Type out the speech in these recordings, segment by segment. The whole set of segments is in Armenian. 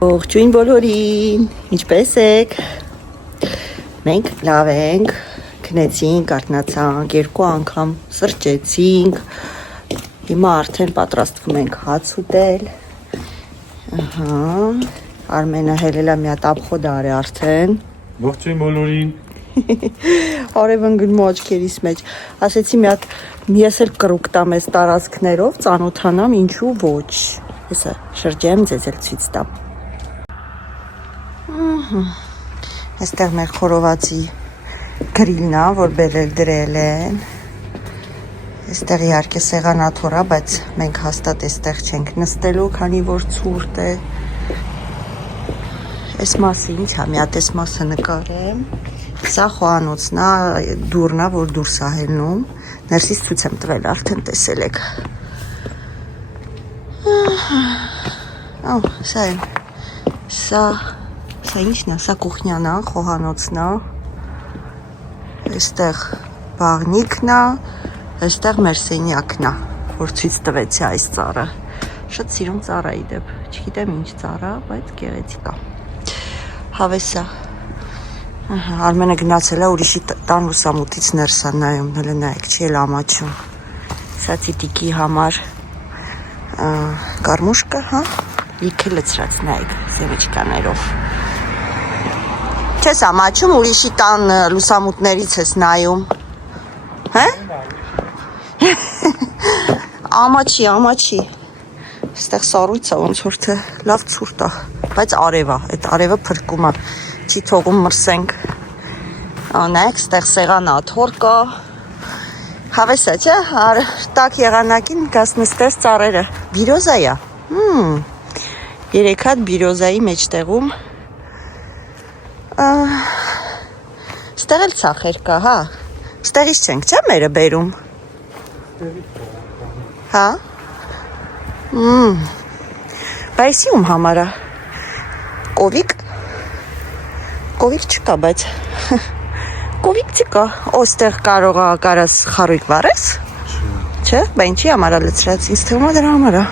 Ողջույն բոլորին, ինչպե՞ս եք։ Մենք լավ ենք, քնեցինք, արթնացանք, 2 անգամ սրճեցինք։ Հիմա արդեն պատրաստվում ենք հաց ուտել։ Ահա, Արմենը հելել է մի հատ ափխոդ արի արդեն։ Ողջույն բոլորին։ Արևն գնում աչքերիս մեջ։ Ասեցի մի հատ ես էլ կռուկ տամ այս տարածքներով, ծանոթանամ, ինչու ոչ։ Հեսա շրջեմ, ձեզ էլ ցույց տամ։ Այստեղ մեր խորովածի գրիլն է, որ բերել դրել են։ Այստեղ իհարկե սեղանաթոռ է, բայց մենք հաստատ այստեղ չենք նստելու, քանի որ ցուրտ է։ Այս մասը ինչ է, մի հատ այս մասը նկարեմ։ Սա խոհանոցն է, դուռն է, որ դուրս է հելնում։ Ներսից ցույց եմ տվել, արդեն տեսել եք։ Սա է։ Սա ինչն է, սա կուխնյան է, խոհանոցն է։ Այստեղ բաղնիքն է, այստեղ մեր սենյակն է, որ ցույց տվեցի այս ծառը։ Շատ սիրուն ծառ է ի դեպ, չգիտեմ ինչ ծառ է, բայց գեղեցիկ է։ Հավեսա։ Արմենը գնացել է ուրիշի տան լուսամուտից ներս է նայում, հələ նայեք, չի էլ ամաչում։ Սա Տիտիկի համար կարմուշկը, հա, լիքը լցրած, նայեք, սեմիչկաներով։ Չես ամաչում, ուրիշի տան լուսամուտներից ես նայում, հե? Ամաչի, այստեղ սառույց է, ոնց որ թե լավ ցուրտ է, բայց արև է, այդ արևը փրկում է, չի թողում մրսենք։ Նայեք, այստեղ սեղանաթոռ կա։ Հավես է, չէ՞, տաք եղանակին գաս նստես ծառերը։ Բիրոզա է։ 3 հատ բիրոզայի մեջտեղում։ Այստեղ էլ ցախեր կա, հա։ Այստեղից չենք, չէ՞, մերը բերում։ Հա։ Բայց ում համար է։ Կովիկ չկա, բայց կովիկ չկա, ոստեղ կարաս խարույկ վարես, չէ, բա ինչի համար է լցրած, ինձ թվում է դրա համար է,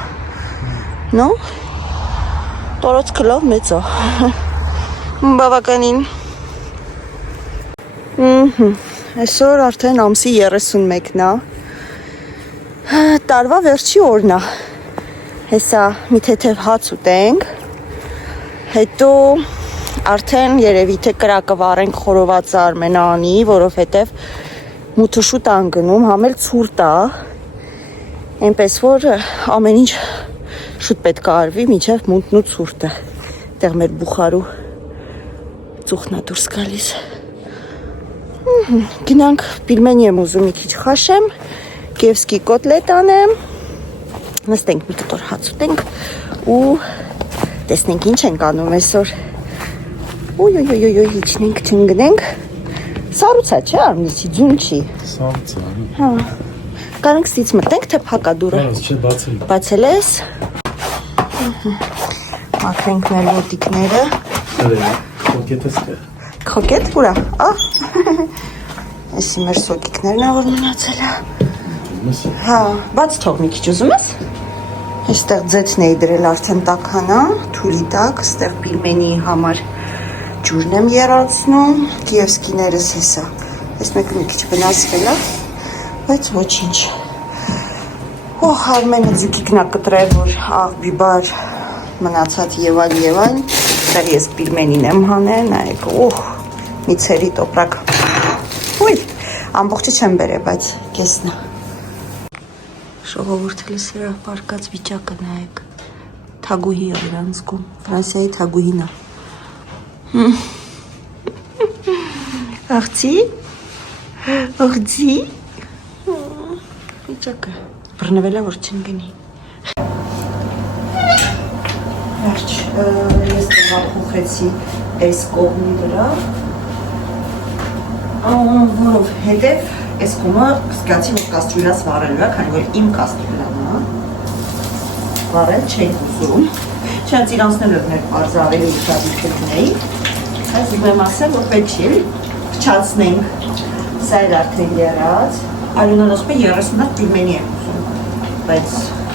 նո, տորոց կլով մեծ է, բավականին, այսօր արդեն ամսի 31-ն է, տարվա վերջի օրն է, հեսա մի թեթև հաց ուտենք, հետո արդեն երևի թե կրակը վարենք խորովածը Արմենը անի, որովհետև մութը շուտ անգնում, համ էլ ցուրտ է, այնպես որ ամեն ինչ շուտ պետք է արվի, մինչև մութն ու ցուրտը, այդտեղ մեր բուխարու ծուխն է դուրս գալիս։ Գնանք պիլմենի եմ ուզում մի քիչ խաշեմ, կիևսկի կոտլետ անեմ, նստենք մի կտոր հաց ուտենք ու տեսնենք ինչ ենք անում այսօր։ Իջնենք, չընկնենք, սառույց է, չէ, Արմենի, ձուն չի։ Սառույց է, հա, կարանք ստից մտնենք, թե փակ է դուռը։ Չէ, բացել ես։ Մաքրենք մեր ոտիկները։ Քոկետս կա։ Քոկետ, ուրա, այսի մեր սոկիկներն է, որ մնացել է։ Հա, բաց թող մի քիչ ուզում ես։ Այստեղ ձեթն էի դրել արդեն տաքանա, թուլի տակ, այստեղ պիլմենի համար ջուրն եմ երացնում, կիևսկիներս հեսա, այս մեկը մի քիչ վնասվել է, բայց ոչինչ։ Արմենը ձուկիկն է կտրել, որ աղ բիբար մնացած եւ այլ, այստեղ ես պիլմենին եմ հանել, նայեք, միցերի տոպրակ, ամբողջը չեմ բերել, բայց կեսն է։ Ժողովուրդը սրա պարկած վիճակը նայեք, թագուհի է իրանցքում, Ֆրանսիայի թագուհին է։ Աղջի, վիճակը, բռնվել է, որ չընկնի։ Վերջ, ես տեղափոխեցի այս կողմի վրա, որով հետև այս կողմը սկացի, որ կաստրուլաս վարելու է, քանի որ իմ կաստրուլան է, վարել չենք ուզում, չենց իրանցնելով մեր պարզավելի ուշադիրքնեի, այս ուղեմ ասեմ, որ պետք չի էլի, փչացնենք, սա էլ արդեն եղած, Ալյոնան ասում է 30 հատ պիլմենի եմ ուզում, բայց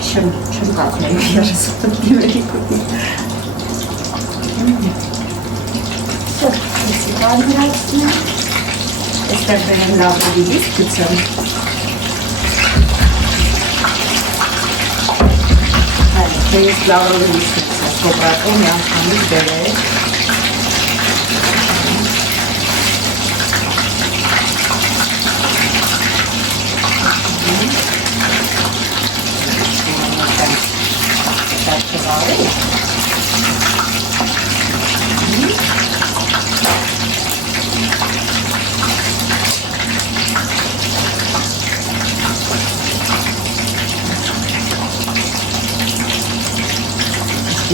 չեմ կացում 30 հատ պիլմենի կուտի, Էսի բանդրացնեմ, էստեղ բերեմ լավրիլից գծեմ, Ես լավրիլից գծեմ, կոպրակով մի անգամից բերեք,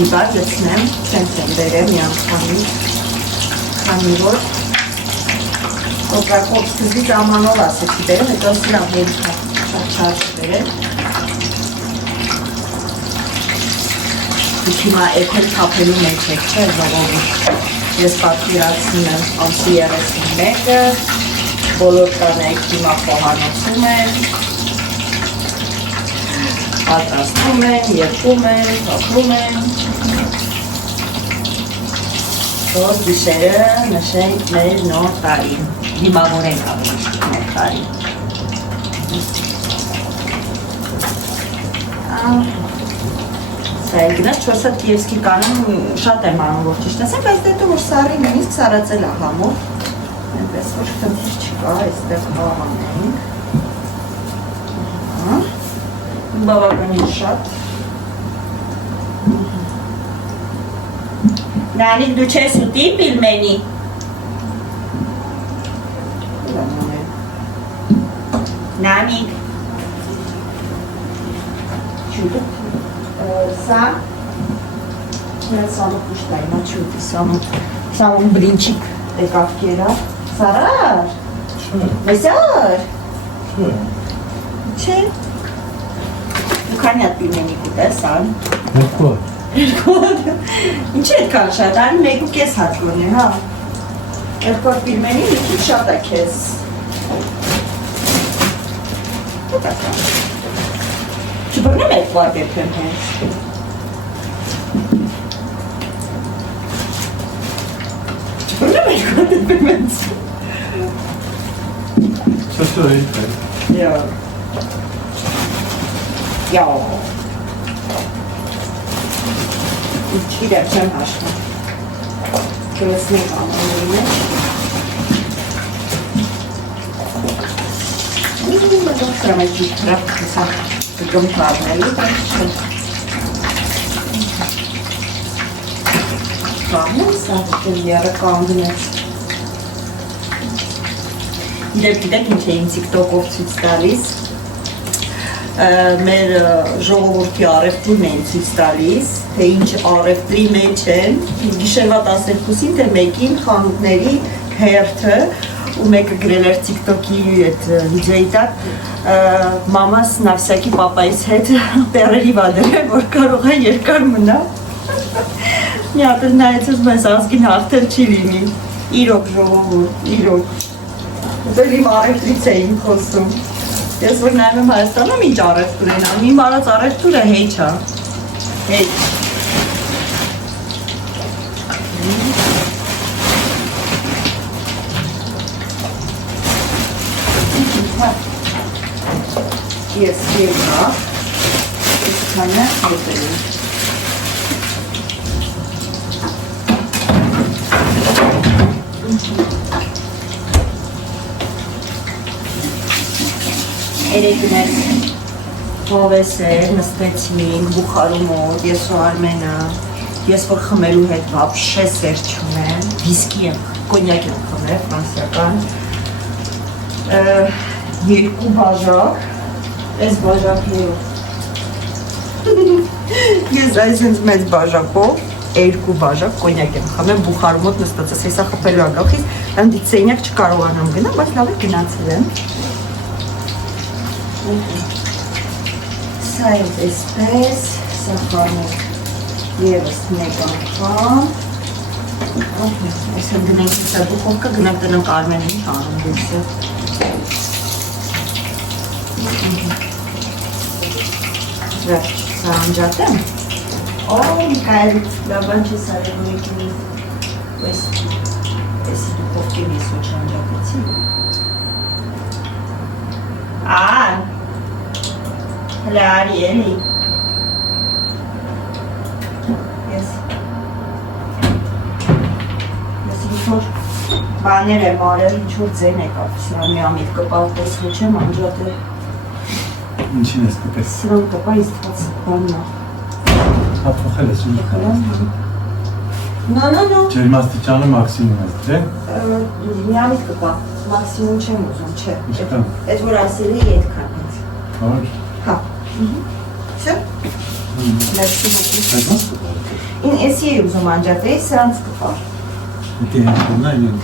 Դիպա գցնեմ, չեմ բերեմ մի անգամից, քանի որ կոպրակով սկզբից ամանով ասեցի բերեմ, հետո սրան հերիքա շատ բերեմ։ Հիմա էքոն թափելու մեջ եք, չէ, ժողովուրդ։ Ես պատկերացնում եմ ամսի 31-ը, բոլոր կանայք հիմա խոհանոցում են, պատրաստում են, երկում են, թափում են, որ գիշերը նշենք մեր նոր տարին, դիմավորենք ավելի նոր տարին։ Սա էլ գնաց 4 հատ Կիևսկի կանոն շատ եմ անում, որ ճիշտ ասեմ, բայց դետո որ սարի նույնիսկ սարածել է համով, այնպես որ խնդիր չկա, այստեղ հավանենք, բավականին շատ։ Նանիկ դու չես ուտի պիլմենի։ Նանիկ։ Չուտը։ Սա Սամը կուշտայի, նա չուտի, Սամը բլինչիկ եկավ կերա։ Սարար։ Մեսար։ Չէ։ Դու քանի հատ պիլմենի կուտես, ան։ Երկու։ Ինչ այդքան շատ, անի 1.5 հատ գոնի, հա։ Երկու պիլմենի մի քիչ շատ է քեզ։ Չբռնեմ այդ վատ երբեմ հենց։ Չբռնեմ այդ վատ երբեմ հենց։ Սωστո էիք է։ Յաո։ Չիրեմ չեմ հաշվում։ Կրեսնեք ամենին է։ Դրամ այդ ջիտ հրապ կսա գմ պարնելի բանչը։ Կամում սա դեպի երը կանգնեց։ Իրեւ գիտեք ինչ էին TikTok-ով ցույց տալիս, մեր ժողովրդի առևտուրն էին ցույց տալիս, թե ինչ առևտրի մեջ են, գիշերվա 12-ին, թե մեկին խանութների հերթը, ու մեկը գրել էր TikTok-ի այդ վիդեոյի տակ, մամաս նավսյակի պապայից հետ պերերի վադրել, որ կարող է երկար մնա։ Մի հատ էլ նայեցս, բայց ազգին հաղթել չի լինի։ Իրոք ժողովուրդ, իրոք։ Դեր իմ առևտրից էին խոսում։ Ես որ նայում եմ Հայաստանում ինչ առևտուր են անում, իմ արած առևտուրը հեչ է։ Հեչ։ Ես եկա, ես քանը հետել։ Երեկն էլ հովես էր, նստեցինք, բուխարու մոտ, ես ու Արմենը, ես որ խմելու հետ վաբշե սեր չունեմ, վիսկի եմ, կոնյակ եմ խմել, ֆրանսիական, երկու բաժակ, ես բաժակներով, ես այսենց մեծ բաժակով, երկու բաժակ կոնյակ եմ խմել, բուխարու մոտ նստացես, հեսա խպելու ագախից, անդից սենյակ չկարողանամ գնամ, բայց լավ է գնացել եմ, Սա էլ էսպես, սա խանում եվս մեկ անգամ, այսը գնենք սա դուխովկա, գնանք տնանք Արմենին անում դեսը։ Սա անջատեմ, մի կայրից լաբան չի սարելու եկինի, Տեսի դու փոքր ես ու չանջակեցի։ Հələ արի էլի։ Ես ինչ-որ բաներ եմ արել, ինչ-որ ձեն եկավ, սրան մի ամիտ կպավ տեսրի չեմ անջատել։ Ինչին ես կպես։ Սրան կպա իստված բաննա։ Հապոխել ես ինչ No. Ջերմաստիճանը մաքսիմում ես, չէ՞։ Մի ամիտ կպա, մաքսիմում չեմ ուզում, չէ։ Ինչքան։ Այդ որ ասելի եդքան հենց։ Հավոր։ Հա։ Չէ։ Լացի հոգի։ Այդ մաս կպար։ Ին էսի է ուզում անջատեի, սրանց կպա։ Դե հենքնա ինք։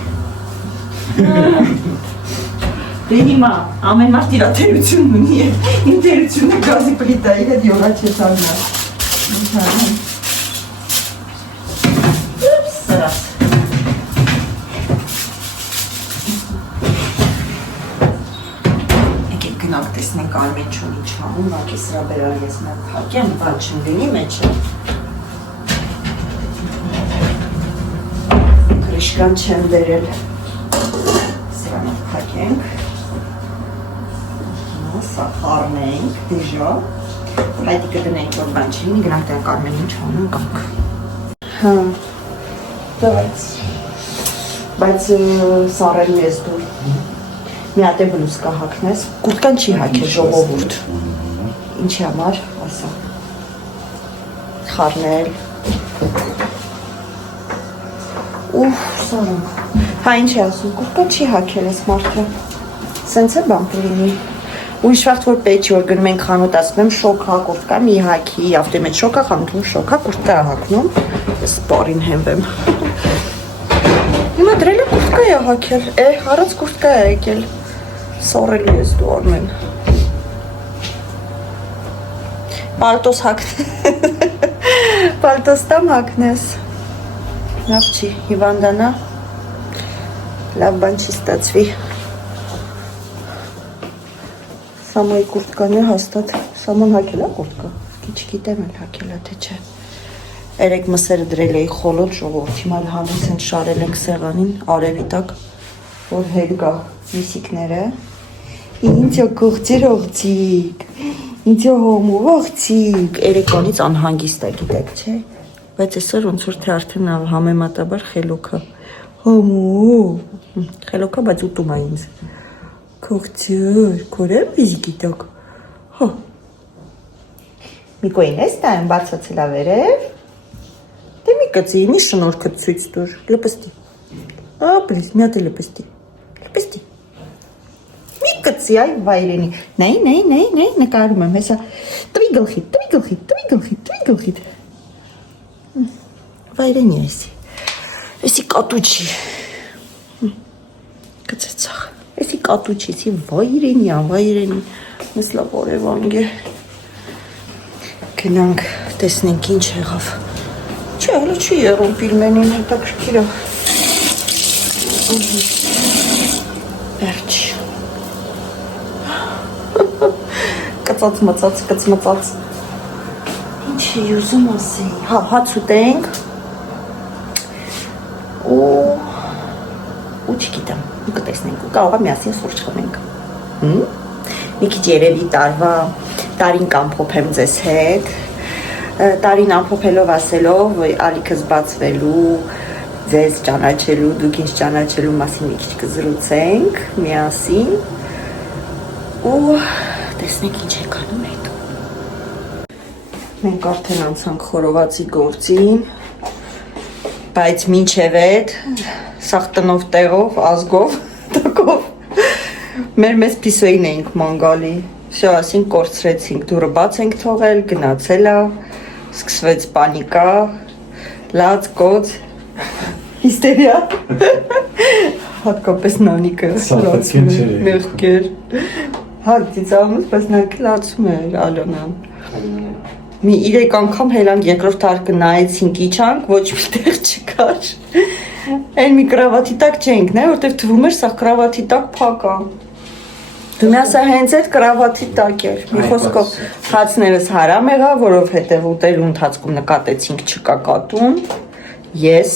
Դե հիմա ամեն մարդ իր թերությունն ունի եւ իմ թերությունը գազի պլիտայի հետ յոգա չեսանա։ Ուպս, սրած։ Եկեք գնանք տեսնենք Արմեն չունի չանում, ակի սրա բերար ես մեր փակեմ, բան չմ լինի մեջը։ Կրիշկան չեմ դերել։ Սրանով փակենք։ Սա խառնենք, դեժա։ Հայտի կդնենք, որ բան չլինի, գնանք տեղ Արմենին չանում կանք։ Հա, բայց սարելու ես դուր։ Մի հատ է բլուսկա հագնես, կուրտկան չի հագել ժողովուրդ։ Ինչի համար, ասա։ Խառնել։ Ուֆ, սարում։ Հա, ինչ է ասում, կուրտկան չի հագել ես մարդը։ Սենց է բան կլինի։ Ու ինչ վաղտ որ պետք որ գնում ենք խանութ ասում եմ շոքա կուրտկա մի հագի, ավտի մեջ շոքա խանութում շոքա կուրտկա հագնում, ես սպորին հենվեմ։ Հիմա դրել է կուրտկա է հագել, առած կուրտկա է եկել, սորելի ես դու Արմեն։ Պալտոս հագնես, պալտոս տամ հագնես, լավ չի, հիվանդանա, լավ բան չի ստացվի։ Սամոյի կուրտկան է հաստատ, Սամոն հակել է կուրտկա, չգիտեմ էլ հակել է, թե չէ։ Երեք մսերը դրել էի խոլոտ ժողովուրդ, հիմա հանից են շարել ենք սեղանին, արևի տակ, որ հել գա միսիկները։ Ինչ կողջեր ողջիկ, ինչ հոմով ողջիկ, երեկանից անհանգիստ է գիտեք, չէ։ Բայց այսօր ոնց որ թե արդեն համեմատաբար խելոք է, հոմով, խելոք է, բայց ուտում է ինձ։ Կողջեր, կորեմ վիզիկի տակ, հո, Միկոյին ես տայմ բացացել ավերև, դե մի կծի, մի շնորքը ծույց դուր, լպստի, ապրիս, միատ է լպստի, մի կծի, այ վայրենի, նայ, նկարում եմ, հեսա, տվի գլխիտ, վայրենի էսի կատուչի, կծեցախ, էսի կատուչի, վայրենի, մեզ լավ օրևանգ է, գնանք, տեսնենք ինչ եղավ, չէ, հլը չի եղում պիլմենին, հետաքրքիր է, վերջ, կծմծած, ինչ է ուզում ասեի, հա, հաց ուտենք, ու չգիտեմ, ու կտեսնենք, ու կարող է միասին սուրճ խմենք, մի քիչ երևի տարին կամփոփեմ ձեզ հետ, տարին ամփոփելով ասելով, ալիքս բացվելու, ձեզ ճանաչելու, դուք ինձ ճանաչելու մասին մի քիչ կզրուցենք, միասին, ու տեսնենք ինչ եք անում հետո։ Մենք արդեն անցանք խորովածի գործին, բայց մինչև էդ, սաղ տնով տեղով, ազգով, տակով, մեր մեզ պիսոյին էինք մանգալի, շո ասինք կորցրեցինք, դուրը բաց ենք թողել, գնացել է, սկսվեց պանիկա, լաց, կոց, հիստերիա, հատկապես նանիկը, լացում էր, մեղկեր, հատ ծիծաղումս, բայց նանքը լացում էր, Ալոնան, մի 3 անգամ հելանք երկրորդ հարկը նայեցինք իջանք, ոչ մի տեղ չկար, այն մի կրավատի տակ չենք նայ, որտև թվում էր սաղ կրավատի տակ փակ է, դու մի ասա հենց այդ կրավատի տակ էր, մի խոսքով հացներս հարամ եղավ, որովհետև ուտելու ընթացքում նկատեցինք չկա կատուն, ես,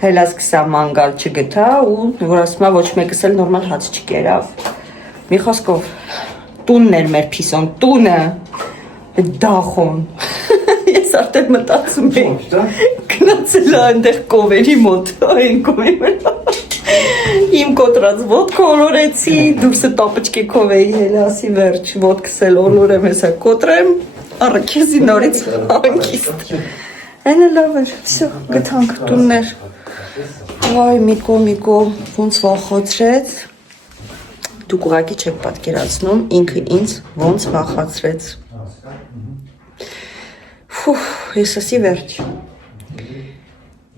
Հելա սկսա մանգալ չգտա ու որ ասում է ոչ մեկս էլ նորմալ հաց չկերավ։ Մի խոսքով տունն էր մեր փիսոն, տունը դախոն։ Ես արդեն մտածում եի գնացել այնտեղ կովերի մոտ, այն կովի վրա։ Իմ կոտրած ոտքը օլորեցի, դուրսը տապճկեքով էի հելասի վերջ, ոտքս էլ օլորեմ հեսա կոտրեմ, առաքեզի նորից հանգիստ։ Այն էլ լավ էր, վսյո, գտանք տուններ։ Վայ, Միկո, ոնց վախացրեց։ Դուք ուղղակի չեք պատկերացնում, ինքը ինձ ոնց վախացրեց։ Ֆուհ, ես ասի վերջ։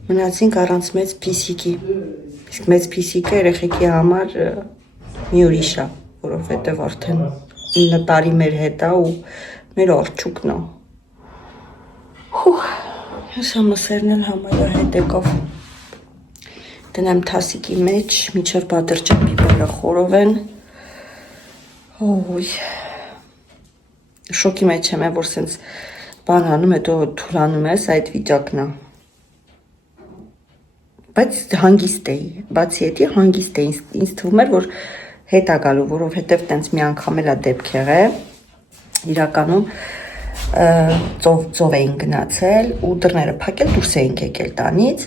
Մնացինք առանց մեծ փիսիկի։ Իսկ մեծ փիսիկը երեխեքի համար մի ուրիշ է, որովհետև արդեն 9 տարի մեր հետ է ու մեր արջուկն է։ Հուհ, ես համասերն էլ համայար հետ եկավ։ Դնեմ թասիկի մեջ, միջև պատրճակ բիբերը խորով են։ Ոյ, շոկի մեջ եմ է, որ սենց բան հանում, հետո թուրանում ես, այդ վիճակն է։ Բայց հանգիստ էի, բացի էտի հանգիստ էի, ինձ թվում էր, որ հետ է գալու, որովհետև տենց մի անգամ էլ է դեպք եղել, իրականում ծով էին գնացել ու դռները փակել, դուրս էինք եկել տանից,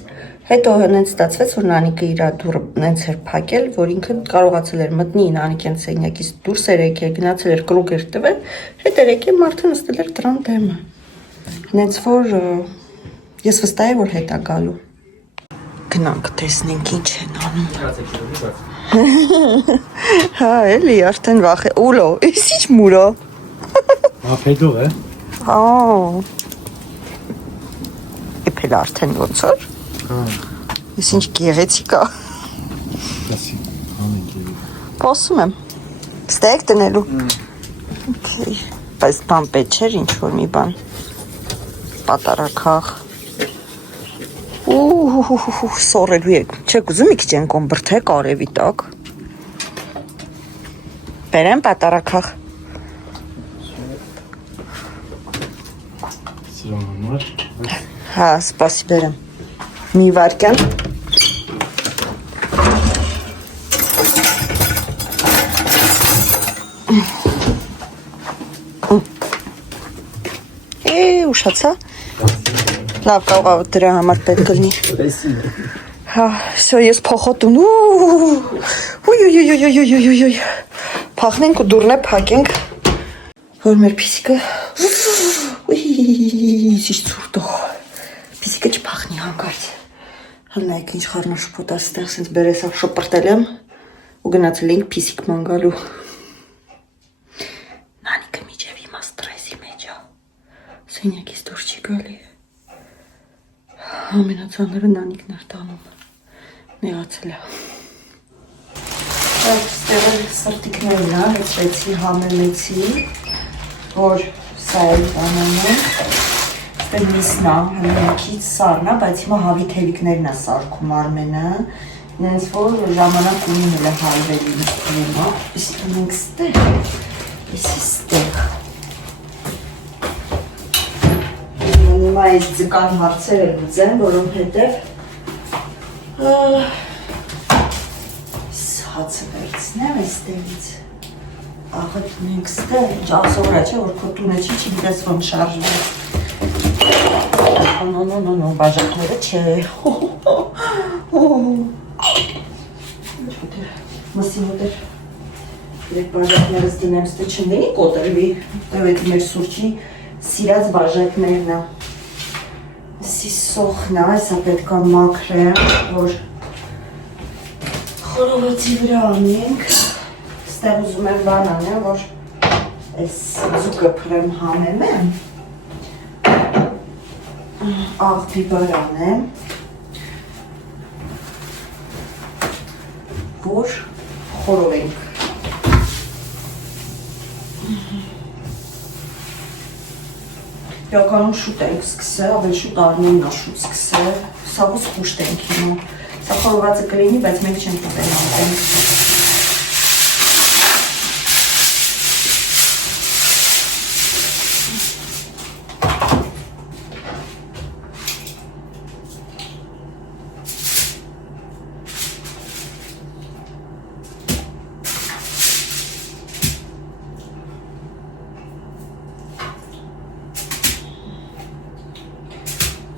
հետո հենց ստացվեց, որ Նանիկը իր դուռը նենց էր փակել, որ ինքը կարողացել էր մտնի Նանիկեն սենյակից դուրս էր եկել, գնացել էր կրուկ էր տվել, հետ էր եկել մարդը նստել էր դռան դեմը։ Հենց որ ես վստահ եմ, որ հետ է գալու։ Գնանք տեսնենք ինչ են անում։ Հա, էլի արդեն վախ է։ Ուլո, ես ինչ մուրո։ Ափեդող է։ Հա։ Էփել արդեն ոնց որ։ Հա։ Ես ինչ գեղեցիկ է։ Ասի, ամեն կերի։ Պասում եմ։ Ստեյք տնելու։ Okay։ Բայց բան պետք չէր ինչ որ մի բան։ Պատարակախ։ Սորելու եք, չեք ուզում մի քիչ են կոմբրթեք արևի տակ։ Բերեմ պատարակախ։ Սիրում համար։ Հա, սպասի բերեմ։ Մի վարկյան։ Ուշացա։ Լավ կարող դրա համար պետք լինի։ Հա, всё, ես փոխոտուն։ Ուй։ Փախնենք ու դուրնը փակենք։ Որ մեր փիսիկը։ Ուй, ինչ ցուրտ է։ Փիսիկը չփախնի հանկարծ։ Հնայք ինչ խառնաշփոթ է ստեղ, սենց բերեսավ շոպրտել եմ ու գնացել ենք փիսիկ մանգալու։ Նանիկը միջև հիմա ստրեսի մեջ է։ Սենյակից դուրս չի գալի։ Ամենածանրը Նանիկն էր տանում, նեղացել է։ Ստեղ սրտիկներն է, հեծրեցի, համեմեցի, որ սա էլ բանան է, ստեղ միսն է, հնմեքից սարն է, բայց հիմա հավի թելիկներն է սարքում Արմենը, նենց որ ժամանակ ունին էլ է հայվելի նստվում է, իսկ ունենք ստեղ, եսի ստեղ։ Հիմա այս ձկան հարցերը լուծեմ, որովհետև հացը վերցնեմ այստեղից, աղետնենք ստեղ, ինչ ասովրա չէ, որ քո տունը չի, չգիտես ոնց շարժվեց։ No, բաժակները չէ։ Մսի մոտեր, երեկ բաժակներս դնեմ, ստե չնդենի կոտրվի, տև էտ մեր սուրճի սիրած բաժակներն է։ Սի սոխն է, այսա պետքա մաքրեմ, որ խորովացի վրա անենք, ստեղ ուզում եմ բան անեմ, որ այս ձուկը փրեմ համեմ եմ, աղ բիբար անեմ, որ խորովենք։ Իրականում շուտ ենք սկսել, ավելի շուտ Արմենն է շուտ սկսել, սաղուս խուշտ ենք հիմա, սա խորովածը կլինի, բայց մենք չենք ուտել անտենք։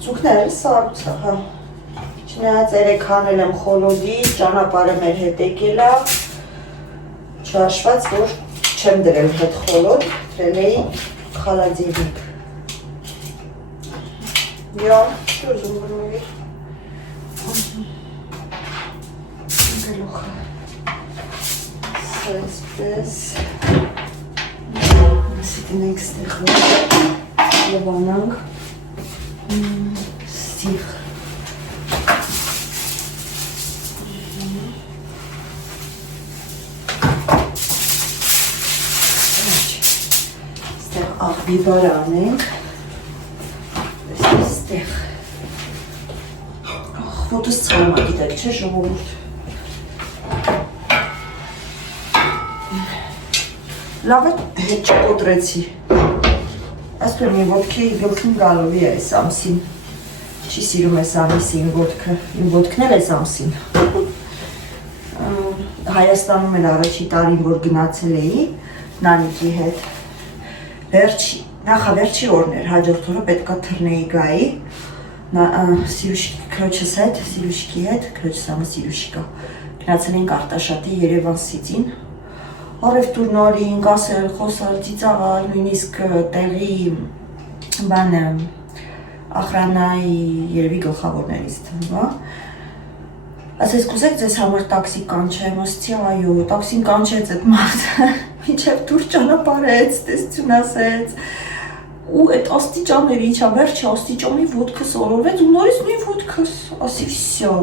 Ձուկները սարուցա, հա։ Չնայած երեք հանել եմ խոլոդի, ճանապարհը մեր հետ եկել է, չհաշված, որ չեմ դրել հետ խոլոդ, դրել էի խալադիվնիկ։ Յա, չի ուզում բնույի։ Գլուխը։ Սա այսպես։ Ասի տնենք ստեղ լվանանք։ Ստիղ։ Բիբար անենք, ստեղ, ոտս ծայմա գիտեք, չէ ժողովուրդ, լավ է հետ չկոտրեցի, ասպեր մի ոտքի գլխին գալով է այս ամսին, չի սիրում ես ամիսին ոտքը, իմ ոտքն էլ ես ամսին, Հայաստանում էլ առաջի տարին, որ գնացել էի, նանիքի հետ, նախավերջի օրն էր, հաջորդ օրը պետքա թռնեի գայի, քրոջս հետ, Սիրուշիկի հետ, քրոջս համը Սիրուշիկա, գնացել ենք Արտաշատի Երևան Սիթին, առևտուր նորին, կասել, խոսալ, ծիծաղալ, նույնիսկ տեղի բանը, ախրանայի երևի գլխավորներից թվա, ասես կուզեք ձեզ համար տաքսի կանչեմ, ասեցի այո, տաքսին կանչեց այդ մարդը, մինչև դուր ճանապարհեց, տեսություն ասեց, ու այդ աստիճանները ինչա վերջը աստիճանի ոտքը սորորվեց ու նորից նույն ոտքս, ասի վսյո,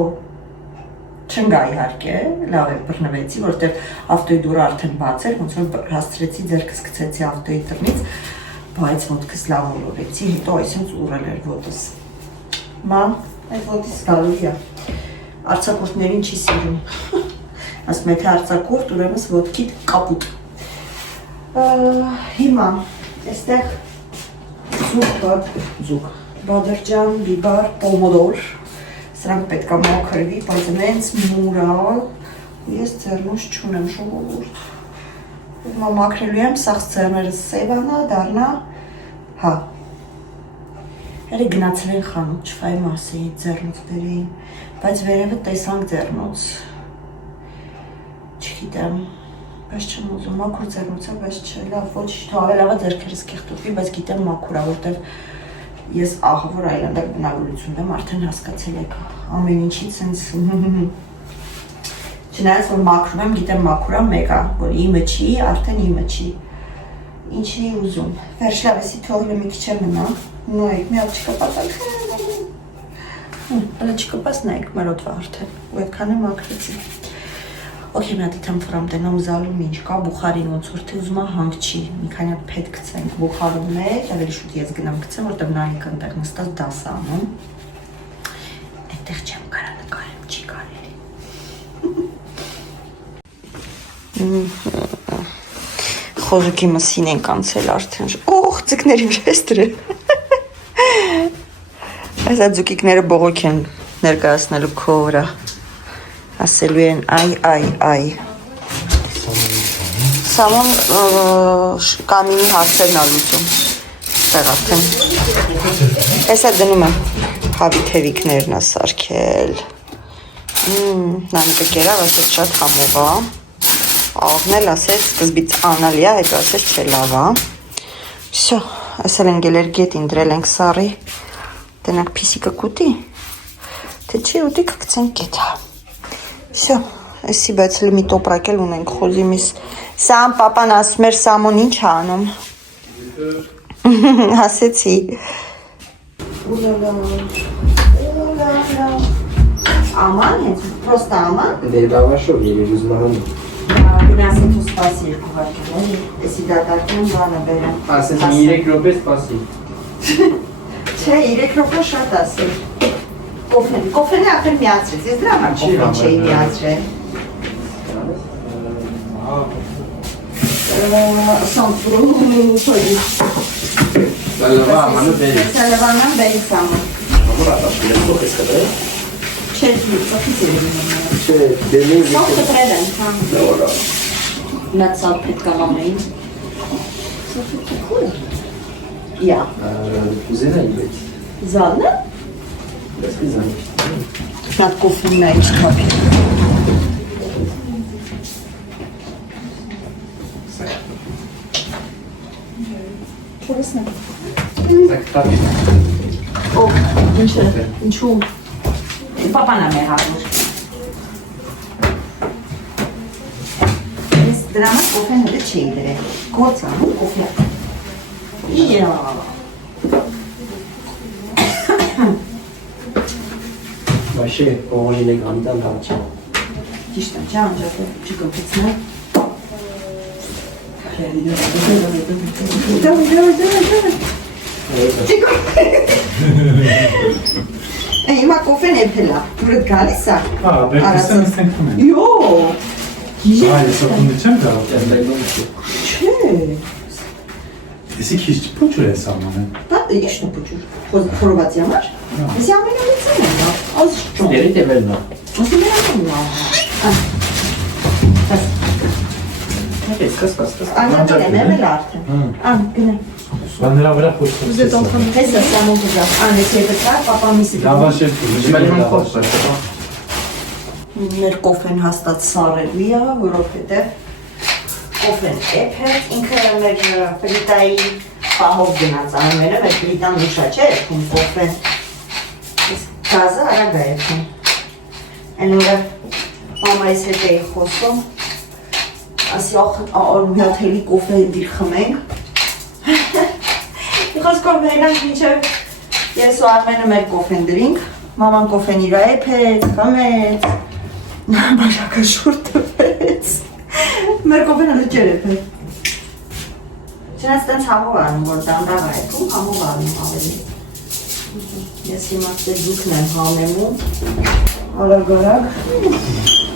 չեն գա իհարկե, լավ է բռնվեցի, որովհետև ավտոյի դուրը արդեն բաց էր, ոնց որ հաստրեցի, ձեռքս գցեցի ավտոյի դռնից, բայց ոտքս լավ ոլորեցի, հետո այսինքն ուռել էր ոտս, մամ, այդ ոտից գալու է, արձակուրդներին չի սիրում, ասում եթե արձակուրդ, ուրեմն ոտքիդ կապուտ, հիմա, այստեղ Զուկ, բադրջան, բիբար, պոմոդոր, սրանք պետքա մաքրվի, բայց նենց մուրալ, ու ես ձեռնուց չունեմ ժողովուրդ, հիմա մաքրելու եմ, սաղ ձեռներս սևանա, դառնա, հա, հերի գնացել են խանութ, չվայ մասեի, ձեռնուց բերեին, բայց վերևը տեսանք ձեռնուց, չգիտեմ, բայց չեմ ուզում, մաքուր ձեռնուց է, բայց չէ, լավ, ոչ թող ավելավա ձեռքերս կեղտոտվի, բայց գիտեմ մաքուր է, որտեղ ես ահավոր այլանդակ բնավորություն եմ, արդեն հասկացել եք, ամեն ինչից սենց, չնայած որ մաքրում եմ, գիտեմ մաքուր է մեկ է, որ իմը չի, արդեն իմը չի, ինչի ուզում, վերջ լավ էսի թողլը մի քիչ է մնա, նոյք, մի հատ չկպատակ, հլը չկպաս նայք մերոտվա արդեն, ու այդքան է մաքրեցի Okay, մի հատ իթեմ ֆրամ տենամ զալում ինչ կա, բուխարին ոնց որ թե ուզում է հանգ չի, մի քանի հատ փետ գցենք բուխարում է, ավելի շուտ ես գնամ գցեմ, որտեղ նարինքը այնտեղ նստած դաս է անում, այնտեղ չեմ կարա նկարեմ, չի կարելի։ Խոզուկի մսին ենք անցել արդեն, օղ, ձկների վրա ես դրել, այս այդ ձուկիկները բողոք են ներկայացնելու քո վրա, ասելու են այ Սամոն կամինի հարցերն ալուծում տեղ արդեն ես է դնում եմ հավի թևիկներն է սարքել նանիկը կերավ ասեց շատ համով է աղն էլ ասեց սկզբից անալի է հետո ասեց չէ լավ է վսյո ասել են գելեր գետին դրել ենք սարի տնակ պիսիկը կուտի թե չի ուտի կգցենք գետա Всё, այսի բայց լի մի տոպրակ էլ ունենք խոզի միս Սամ պապան ասում էր Սամոն ինչ անում Ասեցի Աման հենց, պրոստա աման Դեր բավաշով երև ուզմանում Գնասի թու սպասի երկու հարկել Էսի դատարկեն բանը բերեմ Ասես մի 3 ռոպե սպասի Չէ, 3 ռոպե շատ ասել Կոֆենը ախր միացրեց, ես դրա համար կոֆեն չէի միացրել Սալավանան բերի Սալավանան բերի սամը Չէ, ծախից Չէ, դեմին Սող կտրել են, Նատ սալ պետք աղամեին Սող կտրել Յա Ուզենա իբետ Զալնը? Շատ կոֆին նա ինչ կապի։ Չորսն է։ Ո, ինչ է, ինչու։ Պապան է մեղավոր։ Ես դրամը կոֆեն հլը չէի դրել, գործ անում կոֆյա։ Իյա։ Вообще, по-моему, элегантно получил. Ճիշտ է, չէ, անջատը չկոպիցնե։ Հիմա կոֆեն էփելա, դուրդ գալիս է։ Բերքսեն ստենքում են։ Յո։ Այս օգնում չեմ դառնում։ Չէ։ Էսի քիչ փոչուր է սամանը։ Դա ի՞նչն է փոչուր։ Խորովածի համար։ Ես ամենալիցն եմ, ազ ճո։ Դերիտ է վերնա։ Ոսի մենանում նա։ Կս։ Անջատը նեմել արդեն։ Գնա։ Բաներա վրա փոչուր։ Հեսա սամոն կզա։ Անես եվտա, պապա միսի։ Լավաշել փոչուր։ Մեր կոֆեն հաստատ սարելի է, որովհետև կոֆեն էփել, ինքը մեր պլիտայի պահով գնաց անմերը, մեր պլիտան ուշա չէ էփում կոֆեն, գազը արագ է էփում, են որը մամայիս հետ էի խոսում, ասի մի հատ հելի կոֆե դիր խմենք, խոսքով մենանք մինչև ես ու Արմենը մեր կոֆեն դրինք, մաման կոֆեն իրա էփեց, խմեց, բաժակը շուր տվեց, մեր կոֆենը լճեր էփել, չնայած տենց համով անում, որ դանդաղ է էփում, համով անում ավելի, ես հիմա դուքն եմ հանեմում, արագ,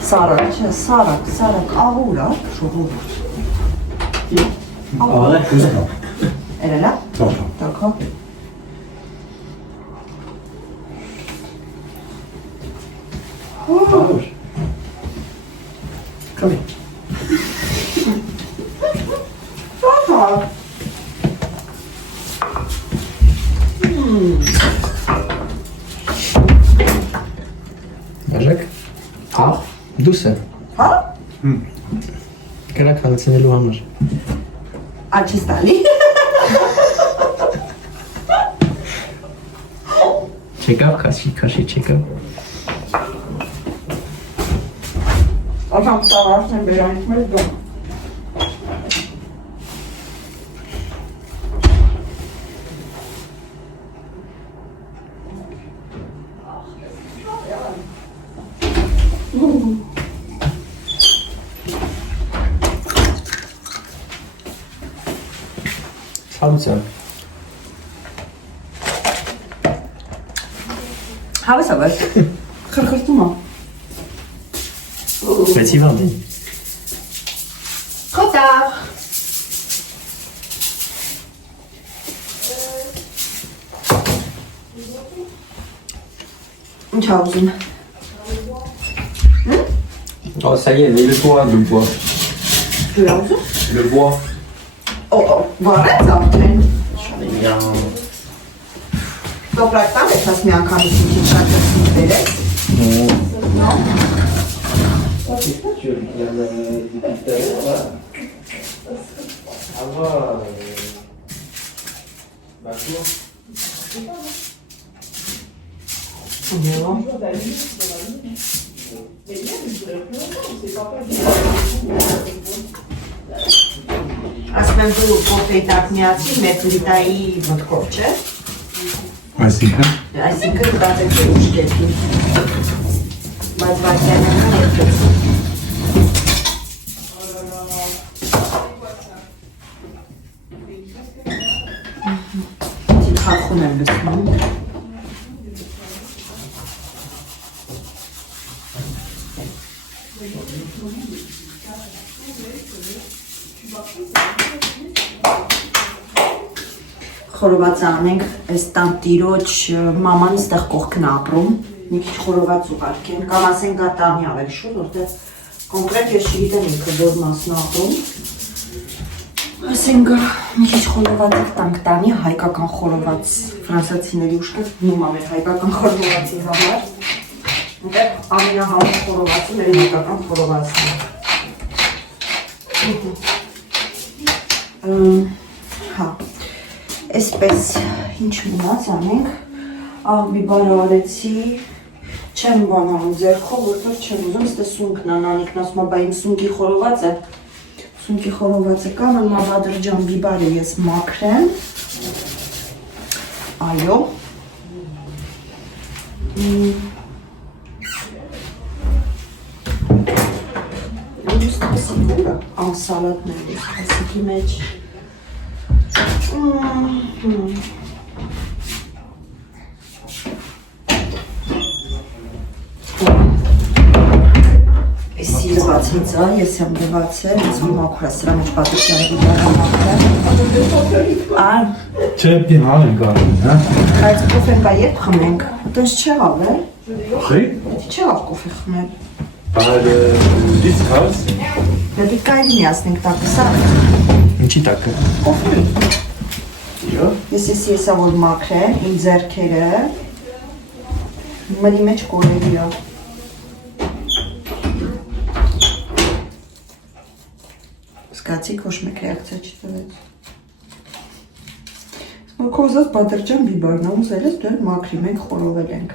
սարակ, չէ, սարակ, աղուրակ, ժողովուրդ, Էրելա, տակա, Come here. Բաժակ, դուս է։ հա, Կրակ հալցնելու համար։ աչիս տալի, Չեկավ, քաշի չեկավ։ աշամ տավարսն եմ բերանից մեր դոմ, Սալուցան։ հավես ավես, խրխրտում ա, Ֆեստիվալ է։ խոտավ, ինչ ա ուզում, Oh, ça y est, le bois. դու ա ուզում, Le bois. վարեց արդեն, J'en ai mis un. տոպրակ տան ես ասմի անգամից ինչի շատ դրսին բերեց, Tu regardes Ah ouais. D'accord. ասմ եմ դու կոֆեի տակ միացի մեր պլիտայի ոտքով չէ, Այսինքն այսինքն դատեցի ուշ կետի, բայց վարկյանական էրպեցի, խախուն եմ լսում, խորոված անենք, այս տան տիրոջ մաման ստեղ կողքն ապրում, մի քիչ խորոված ուղարկեն, կամ ասեն գա տանի ավելի շուտ, որտեղ կոնկրետ ես չգիտեմ ինքը որ մասն ապրում, ասեն գա մի քիչ խորոված տանք տանի, հայկական խորոված ֆրանսիացիների ուշքը գնում ամեն հայկական խորովածի համար։ Այնտեղ ամենահամուր խորովածը մեր հայկական խորովածն է։ Հա, այսպես ինչ մնաց անենք, աղբիբարը արեցի, չեմ բանանում ձերքով, որտեղ չեմ ուզում, ստե սունկն անանիքն ասում, բա իմ սունկի խորովածը կա, նմա բադրջան բիբարը ես մաքրեմ, այո, սպասիկուրը, սալատների, սպասիկի մեջ, Այս սիրը բացից է, ես եմ դված է, ես մի մաքուր է, սրա մեջ պատրստյանի բիբարը մաքրեմ, Չէ, պիտի հանենք կարում, հա։ Այդ կոֆեն կա երբ խմենք, այդպես չեղավ է, Խի։ չեղավ կոֆե խմել, Բայց դից կաց։ դեպի կայլի միասնենք տակը սա, Ինչի տակը։ կոֆեն, Իո։ ես եսա որ մաքրեմ, իմ ձերքերը, մրի մեջ կորերի է, Սկացիք, ոչ մեկ ռեակցիա չտվեց, Քո ուզած բադրջան բիբարն է, ուզել ես դու մաքրի, մենք խորովել ենք,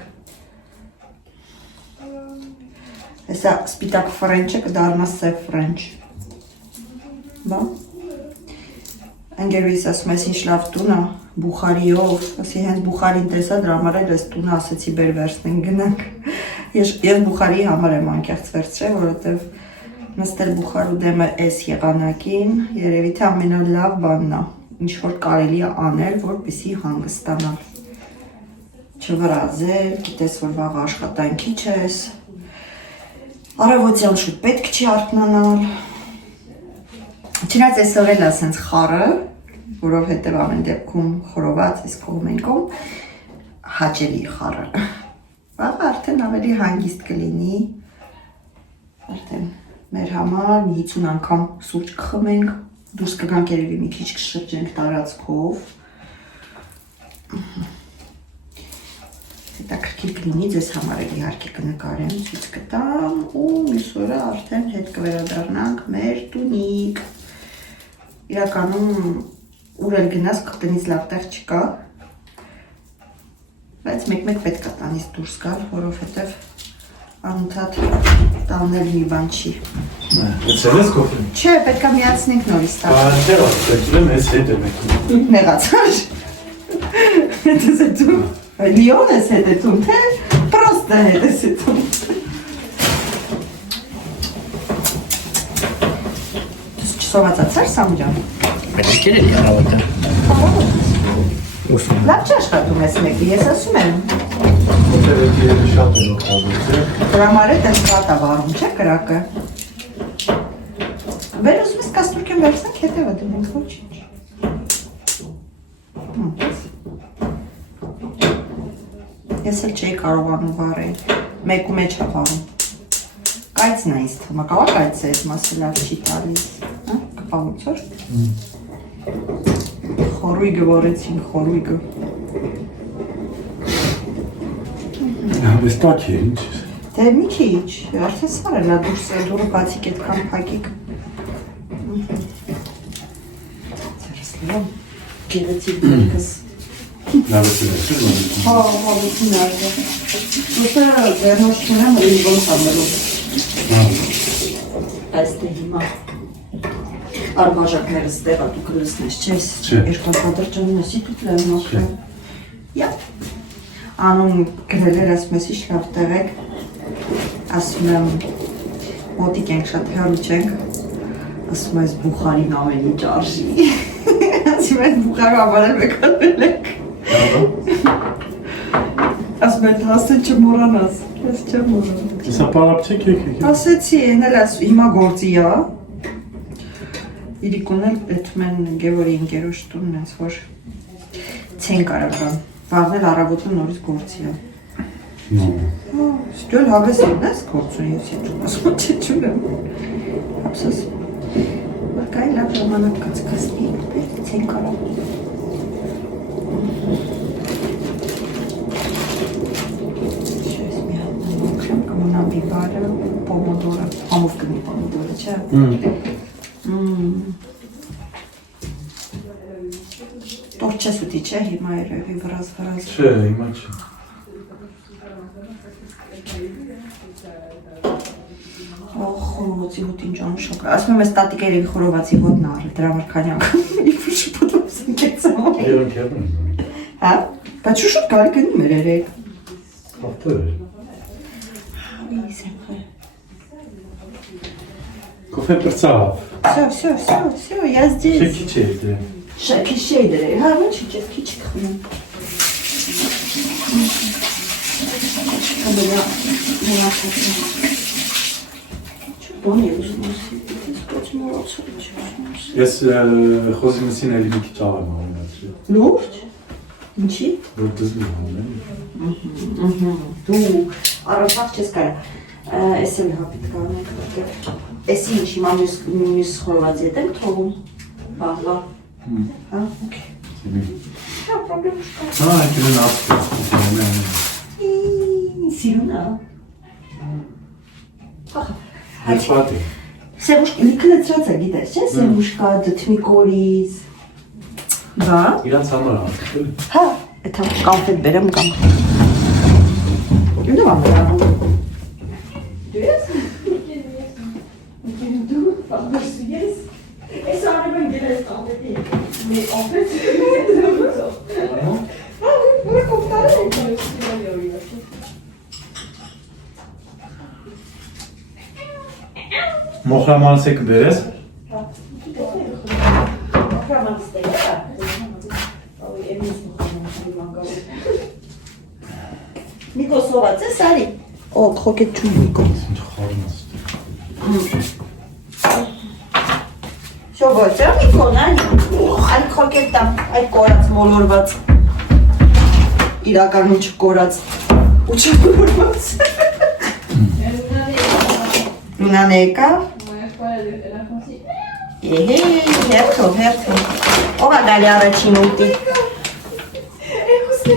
Հեսա սպիտակ ֆրենչը կդառնա սև ֆրենչ, բա, ընգերուիս ասում ես ինչ լավ տուն է, բուխարիով, ասի հենց բուխարին տեսա դրա համար էլ ես տունը ասեցի բեր վերցնենք գնանք, ես բուխարի համար եմ անկեղծ վերցրել, որովհետև նստել բուխարու դեմը այս եղանակին, երևի թե ամենալավ բանն է, ինչ որ կարելի է անել, որպեսզի հանգստանալ, չվրազել, գիտես որ վաղ աշխատանքի չես, առավոտյան շուտ պետք չի արթնանալ, չնայած այսօր էլ է սենց խառը, որովհետև ամեն դեպքում խորոված, այս կողմենքում հաճելի խառը, վաղը արդեն ավելի հանգիստ կլինի, արդեն մեր համար մի 50 անգամ սուրճ կխմենք, դուրս կգանք երևի մի քիչ կշրջենք տարածքով, հետաքրքիր կլինի, ձեզ համար էլ իհարկե կնկարեմ, ցույց կտամ ու մյուս օրը արդեն հետ կվերադառնանք մեր տունիկ, իրականում ուր էլ գնաս տնից լավ տեղ չկա, բայց մեկ-մեկ պետք է տանից դուրս գալ, որովհետև անընդհատ տանել մի բան չի։ Եցել ես կոֆեն։ Չէ, պետք է միացնենք նորից տալ։ Բայց դեռ ես հետ եմ եկում։ Նեղացար։ Հետ ես հետում։ Լիոն ես հետ հետում, թե պրոստը հետ ես հետում։ Դուս չսովացացար Սամջան։ Բայց կերելի առավոտը։ Լավ չաշխատում ես մեկի, ես ասում եմ։ Ոտևեկի շատ են օգտագործել։ Դրա համար էլ շատ է վարում, չէ կրակը։ Վեր ուզում ես կաստրուկեն վերցնենք, հետևը դնենք, ոչինչ։ Ես էլ չէի կարողանում վարել, մեկու մեջ է վարում։ Կայցն է ինձ թվում, կավա կայցը այս մասը լավ չի տալիս, կպավուց որ։ Խորույգը որեցին, խորույգը։ Այս տակ է, ինչ ես։ Դե մի քիչ, արդեն սարել է դուրս է, դուրը բացիկ էդքան փակիկ։ Ձերս լավ, գեղեցիկ դերքս։ Լավ ես ես։ Հա, ություն արգը։ Ոսը ձերնոց չունեմ, իր ոնց ամերով։ Այս դե հիմա արմաժակներս տեղա դու կլսնես, չես, երկան պատրջանում ես, իդուտ լավ մաքրեմ։ Յա, անում գրել էր ասում ես ինչ լավ տեղեք, ասում եմ մոտիկ ենք շատ հեռու չենք, ասում ես բուխարին ամեն ինչ արժի, ասում ես բուխարու ամարել մեկանել ենք, ասում ես հասել չմորանաս, ես չեմ մորանաս։ Սա պարապ չեք եք։ Ասեցի, են էլ հիմա գործի է, իրիկուն էլ էթմեն գևորի ինգերոշ տունն ես, որ ցեն կարական, վաղնել առավոտն նորից գործի է։ Ստյոլ հավես ելնես գործուն ես եջում, ասում չէ չունեմ, ապսոս, որ կայի լավ ժամանակ կացկասնի, ցեն կարակ։ բարը, պոմոդորը, համով կնի պոմոդորը, չէ։ Տոր չես ուտի, չէ, հիմա երևի վրազ։ Չէ, հիմա չէ։ Խորովածի հոտ ինչ անշոք։ Ասում եմ, ես տատիկ երևի խորովածի հոտն արել, դրա համար քանի անգամ իբր շփոթով սնկեցամ։ Երոնքերն են։ Հա, բայց շուշուտ կարի գնում էր երեք։ Ավտոր էր։ Կոֆե պրծավ։ Всё, я здесь։ Շեքի չէ դե։ Շեքի շեյդեր է, հա, ոչ իջես, քիչ կխմեմ։ Բան է ուզում ասի, դից մոռացել չի։ Ես խոզի մսին էլի մի քիչ աղեմ համենացրի։ Լուրջ։ Ինչի։ Որ դզմի համեն։ Դու առանցած չես կարա։ Էս էլ հապիտ կանենք, էսի ինչ հիմա մյուս խորովածի հետ ենք թողում։ Բաղվա։ Հա, օքեյ։ Հա, պրոբլեմ չկա։ Հա, եկել ասպետ։ Սիրուն է։ Ես պատի։ Սևուշկա, լիքը լծրած է, գիտես, չէ, սևուշկա, դթմիկորիզ։ Բա։ Իրանց համար ասպետ։ Հա, էթա կամպետ բերեմ կամ։ Դու ամ բերամ։ Դու ես։ Դու ֆաբրիսի ես։ Այս արևն գերես կամպետի։ Մի օֆիս։ Հա, որ կոպտարը է։ Մոխրամանս եք բերես։ Նիկո սոված է սարի։ Օ, քոկետ չու Նիկո։ Ինչ խորն ես։ Շո ոչ է Նիկո, նայ։ Այդ քոկետը, այդ կորած մոլորված։ Իրականում չկորած։ Ու չմոլորված։ Լունան եկա։ Հերթով։ Ով է գալի առաջին ուտի։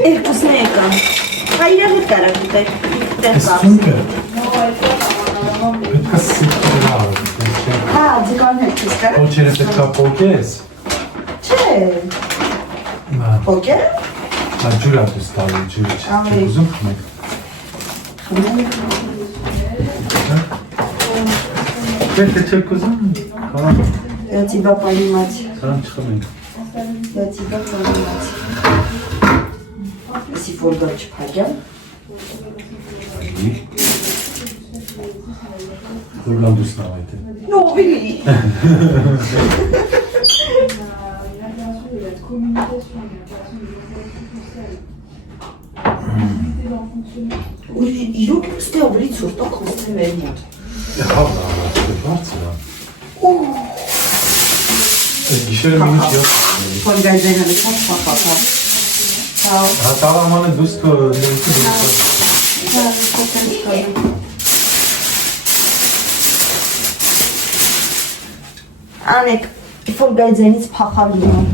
Երկուսն եկան։ Հա իրար հետ կարակ ուտել։ Ես ծունկը։ Պետքա սիպտրա։ Հա, ձգան հետ չես կարակ։ Ոչերը պետքա պոկես։ Չէ։ Պոկե։ Նա ջուր ատուս տալի, ջուր չի ուզում խմեք։ Պետք է չեք ուզում, կարամ։ Я тебя понимать. Կարամ չխմենք։ Я тебя понимать. Если фольгар չփակեմ։ Որգան դուս նավայտ է։ Ну, բիլի։ Իրոք ստե ովրի ցուրտոք խոսել մեր մոտ։ Հավ դա, բարձր է։ Գիշերը մինչ յոթ։ Ֆոլգայզենը լիքան փապապա։ Հա։ Տավամանը դուս կը ներքի դուս։ Հա, կոկեն չկայում։ Անեք, ֆոլգայզենից փախավ լինում։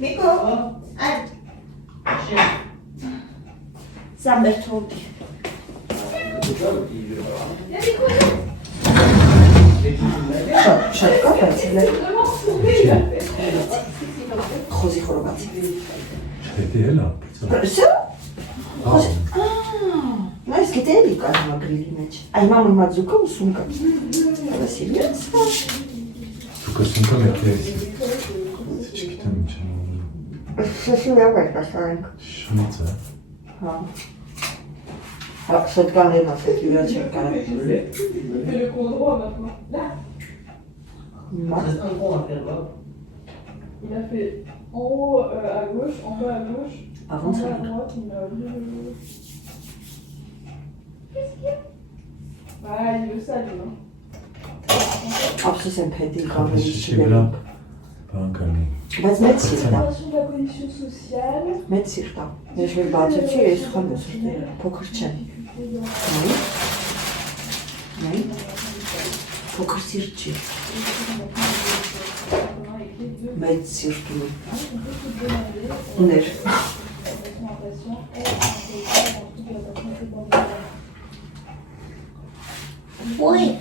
Միկո, այդ։ Սամբեր թողի։ Շատ կա, բայց էլ խոզի խորովածի։ Հետի էլ է։ Սա։ Նայս գիտե էլի կա հիմա գրիլի մեջ։ Այ հիմա մամաձուկը ու սունկը։ Վասիլիաս։ Սուկը սունկը մեկի է։ Չգիտեմ ինչ է։ Շշու լավ է կասանք։ Շնից է։ Հա։ Հա, շոտկաներն ասեք յուրա չեն կարա։ Il a fait en haut à gauche, en bas à gauche, Avant en ça. bas à droite, il m'a oublié. Qu'est-ce qu'il y a? Bah, il veut ça, lui. Hein. Ապսոս եմ փետի Խապես կավերի շիշի վրա բան կանի։ Բայց մեծ սիրտ է, Préparation de la condition sociale. մեծ սիրտ է։ Ես որ բացեցի, ես խամ եմ սիրտերը, փոքր չեն։ Նայ։ Փոքր սիրտ չի։ Մեծ սիրտ ունի։ Ուներ։ l'impression, elle a un peu dans toute la façon c'est bon. Oui.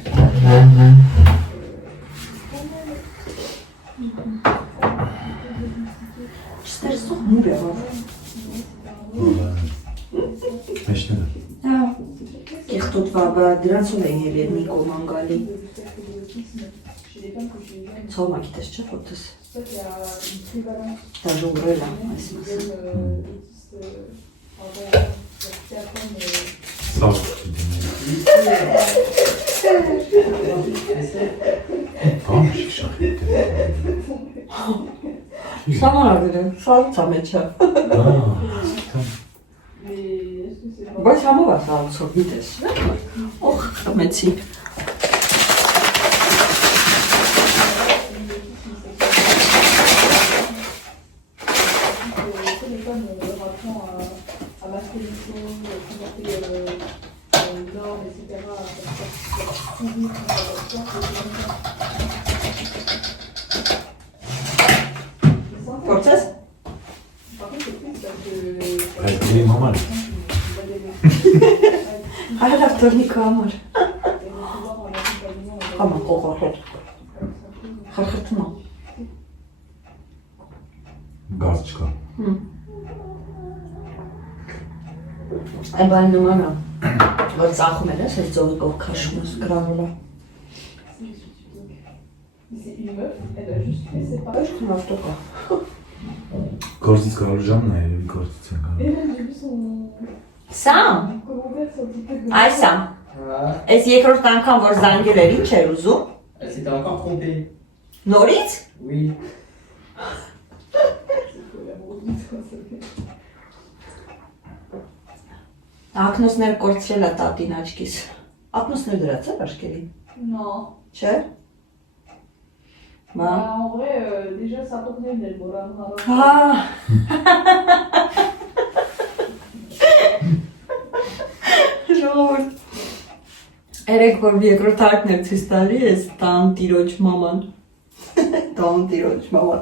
Ստերսող մուր է որ։ Մեջները։ Հա։ Կեղտոտ վաբա դրանցում են ելեր մի կոման գալի։ Ցավը գիտես չէ ֆոտոս։ Դա ժողրել է այս մասը։ Սաղ։ Կամ շիքշախ է։ Սամանավեր է, սալցա մեջը։ Բայց համով է սալցով, գիտես։ Օխ, խմեցի։ Գործես։ Այդ դի մաման։ Այլ ավտորնիկը համար։ Համա կողորհեր։ Խրխրտում է։ Գազ չկա։ Այն բան նման է, որ ծախում էր ես, այս ծովի կող քաշում ես գրավել է։ C'est une meuf, elle a juste fait ses pas. Ոչ քնավ տոկա։ Գործից կարող ժամն է, երևի գործից են գալու։ Et même j'ai vu son Սամ, commentaire sur TikTok. այ Սամ, այս երկրորդ անգամ որ զանգել էր ինչ էր ուզում, Elle s'était encore trompée. նորից, Oui. ակնոսներ կորցրել է տատին աչքիս, ակնոսներ դրած է բաշկերին, Non. չէ, մա, En vrai, déjà ça tournait le Boran. հա, ժողովուրդ, երեք որ երկրորդ ակներ ցույց տալի ես տան տիրոջ մաման, տան տիրոջ մաման,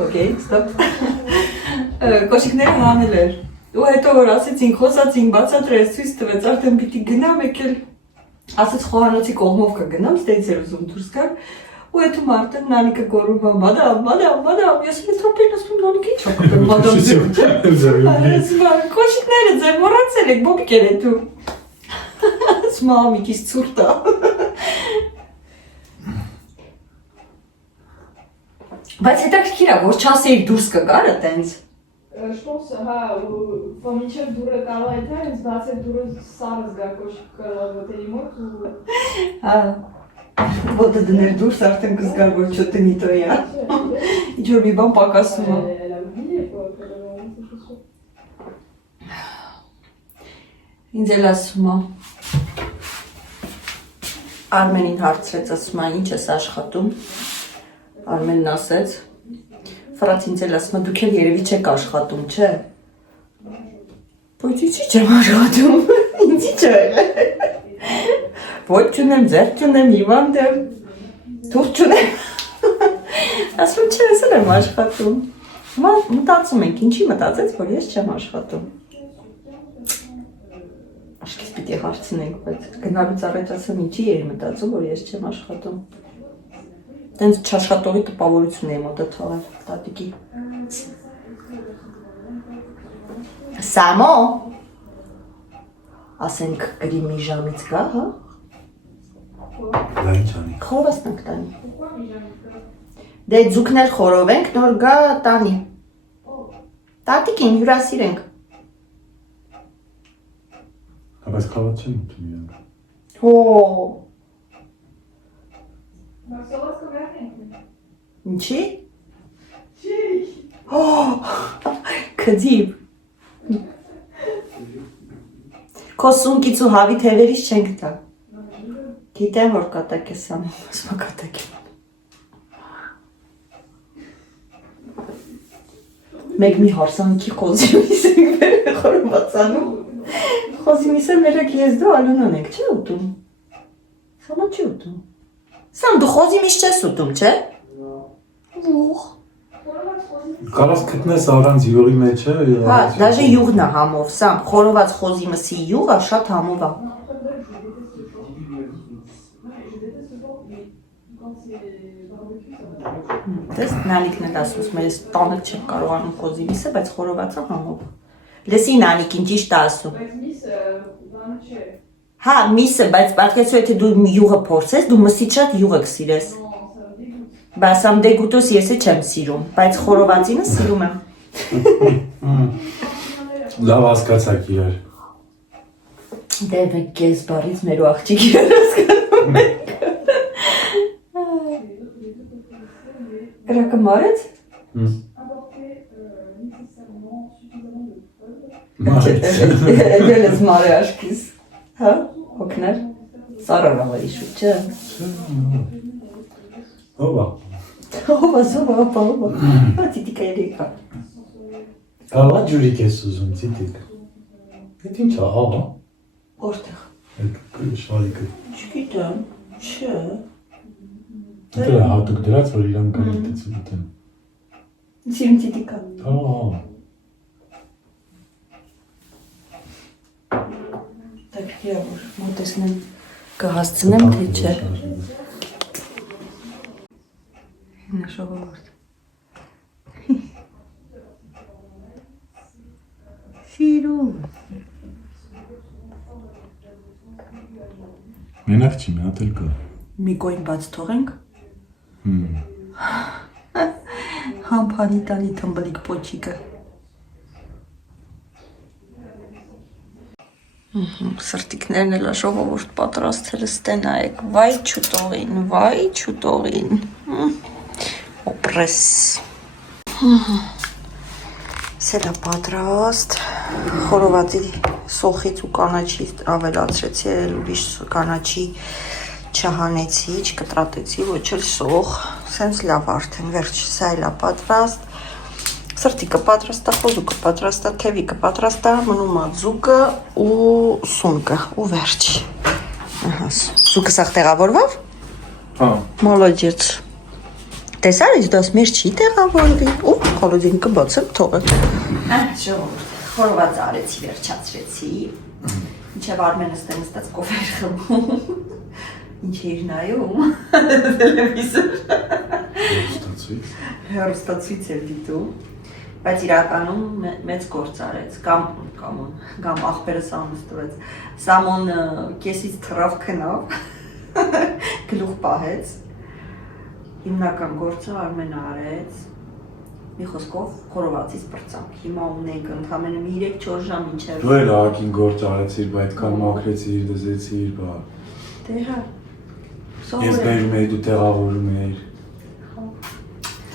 Okay, stop. Կոշիկները հանել էր։ Ու հետո որ ասեցինք, խոսացինք, բացատրեց, ցույց տվեց, արդեն պիտի գնամ եկել։ Ասեց խոհանոցի կողմով կգնամ, ստեից էր ուզում դուրս գալ։ Ու հետո մարդը նանիկը գոռում է, մադամ, ես էլ թոփին ասում նանիկը ի՞նչ է կապել, մադամ կոշիկները ձեր մոռացել եք, բոբիկ էր էտու։ Ասում է մի քիչ ցուրտ է։ Բայց հետաքրքիր է, որ չասեիր դուրս կգարը տենց։ Je pense, Michel դուրը կարող է թե ինձ բացել դուրը սարը զգա կոշիկ գոտերի մոտ ու Հա, ոտը դներ դուրս արդեն կզգար, որ չոտնի տոյա։ Ինչ որ մի բան պակասում է։ elle a oublié quoi, qu'elle avait enlevé ses chaussures. Ինձ էլ ասում է։ Արմենին հարցրեց, ասում է, ինչ ես աշխատում։ Արմենն ասեց, Ֆրանց ինձ էլ ասում է, դուք էլ երևի չեք աշխատում, չէ։ Բայց ինչի չեմ աշխատում, ինձի չէ։ Ոչ չունեմ, ձեր չունեմ, հիվանդ եմ, թուղթ չունեմ։ Ասում չէ, ես էլ եմ աշխատում։ Մտածում ենք, ինչի մտածեց, որ ես չեմ աշխատում։ Աշկից պիտի հարցնենք, բայց գնալուց առաջ ասեմ, ինչի էի մտածում, որ ես չեմ աշխատում։ Տենց չաշխատողի տպավորություն էի մոտը թողել, տատիկի։ Սամո, ասենք գրի մի ժամից գա, հա? Դա ինչ անի։ Խորվասնանք տանի։ Դե ձուկներ խորովենք, նոր գա տանի։ Տատիկին հյուրասիրենք։ Բայց խավատ չեմ ուտում իրան։ Հո, ինչի։ Կդիվ։ Քո սունկից ու հավի թևերից չենք տա։ Գիտեմ, որ կատակ ես անում, ասմա կատակ եմ։ Մեկ մի հարսանքի խոզի միս ենք վերը խորվածանում։ Խոզի միսը մերակ ես դու ալունան եք, չէ ուտում։ Սամա չի ուտում։ Սամ, դու խոզի միս չես ուտում, չէ։ Ուղ։ Կարաս գտնես առանց յուղի մեջը։ Հա, դաժե յուղն է համով, սա խորոված խոզի մսի յուղը շատ համով է։ Դες նանիկն էլ ասում ես տանը չեք կարողանում խոզի միսը, բայց խորովածը համով։ Լսի նանիկին ճիշտ է ասում։ Բայց միսը բանը չէ։ Հա, միսը, բայց պատկերացրու եթե դու յուղը փորձես, դու մսից շատ յուղ եք սիրես։ Բայց ամ դեգուտոս ես չեմ սիրում, բայց խորովածինը սիրում եմ։ Լավ հասկացաք իրար։ Դե մեկ կես բարից մեր աղջիկ իրար հասկանում ենք։ Կրակը մարեց։ Ելես մարե աշկիս, հա, հոգներ, սարար ավելի շուտ, չէ։ Հովա։ Հովա, հա, ծիտիկա երեքա։ Հավա ջուրիկ ես ուզում, ծիտիկ։ Ետ ինչ է, հավա։ Որտեղ։ Այդ շալիկը։ Չգիտեմ, չէ։ Դե հատուկ դրած, որ իրան կարետեց ուտեն։ Սիրում ծիտիկա։ Так я մոտեսնեմ կհասցնեմ, թե չէ։ Նա շողովորդ։ Սիրում։ Մենակ չի, մի հատ էլ կա։ Մի կոյն բաց թողենք։ Համպանի տանի թմբլիկ պոչիկը։ Սրտիկներն էլ ժողովուրդ պատրաստել ստեն այեք, վայ չուտողին, օպրես։ Սելա պատրաստ, խորովածի սոխից ու կանաչի ավելացրեցի, էլ ուրիշ կանաչի չհանեցի, չկտրատեցի, ոչ էլ սող, սենց լավ արդեն վերջ, սա էլա պատրաստ, սրտիկը պատրաստա, խոզուկը պատրաստա, թևիկը պատրաստա, մնում է ձուկը ու սունկը ու վերջ։ Ձուկը սաղ տեղավորվավ։ Հա։ Մոլոջեց։ Տեսար ես դաս մեր չի տեղավորվի ու խոլոդինկը բացեմ թողը։ Ժողովուրդ, խորոված արեցի, վերջացրեցի։ Ինչև Արմենը ստած կոֆեր խմում։ Ինչ էր նայում, տելևիզոր։ Հեռուստացույց էր դիտում, բայց իրականում մեծ գործ արեց, կամ աղբերը Սամոնს տվեց, Սամոն կեսից թռավ քնավ, գլուխ պահեց, հիմնական գործը Արմենը արեց, մի խոսքով խորովածից պրծանք, հիմա ունենք ընդամենը մի 3-4 ժամ ինչև։ Դու էլ ակին գործ արեցիր, բայց կան մաքրեցիր, դզեցիր, բա։ Դե հա, Ես բերում էի, դու տեղավորում էիր։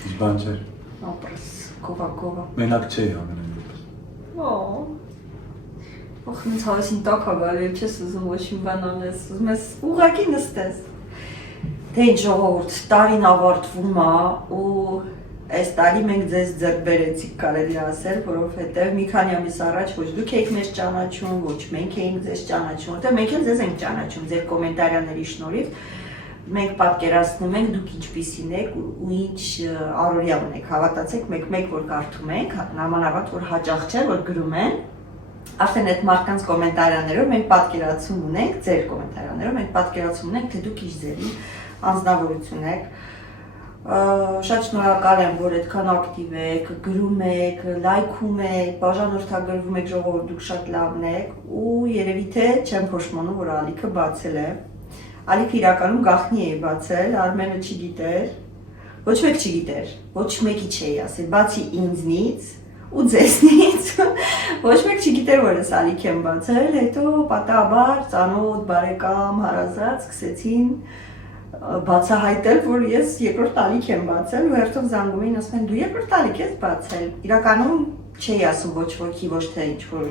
Ինչ բան չէր։ ապրս, կովա։ Մենակ չէի ամենայնպես։ Ոխ ինձ հավեսին տակ է գալի, չես ուզում ոչ մի բան անես, ուզում ես ուղղակի նստես։ Թե ինչ ժողովուրդ, տարին ավարտվում է ու այս տարի մենք ձեզ ձեռք բերեցիք կարելի ասել, որովհետև մի քանի ամիս առաջ ոչ դուք եք մեզ ճանաչում, ոչ մենք էինք ձեզ ճանաչում, որտեղ մենք էլ ձեզ ենք ճանաչում ձեր կոմենտարիաների շնորհիվ։ Մենք պատկերացնում ենք դուք ինչպիսին եք ու ինչ առօրյա ունեք, հավատացեք, մեկ որ կարդում ենք, նամանավանդ որ հաճախ չէ, որ գրում են, արդեն այդ մարդկանց կոմենտարիաներով մենք պատկերացում ունենք, ձեր կոմենտարիաներով մենք պատկերացում ունենք, թե դուք ինչ ձերի անձնավորություն եք։ Շատ շնորհակալ եմ, որ այդքան ակտիվ եք, գրում եք, լայքում եք, բաժանորդագրվում եք, ժողովուրդ դուք շատ լավն եք ու երևի թե չեմ փոշմանում, որ ալիքը բացել է։ Ալիքը իրականում գաղտնի է բացել, Արմենը չգիտեր, ոչ մեկ չգիտեր, ոչ մեկի չէի ասել, բացի ինձնից ու ձեզնից, ոչ մեկ չգիտեր, որ ես ալիք եմ բացել, հետո պատահաբար ծանոթ, բարեկամ, հարազատ սկսեցին բացահայտել, որ ես երկրորդ ալիք եմ բացել ու հերթով զանգում էին ասում են դու երկրորդ ալիք ես բացել։ Իրականում չէի ասում ոչ ոքի, ոչ թե ինչ-որ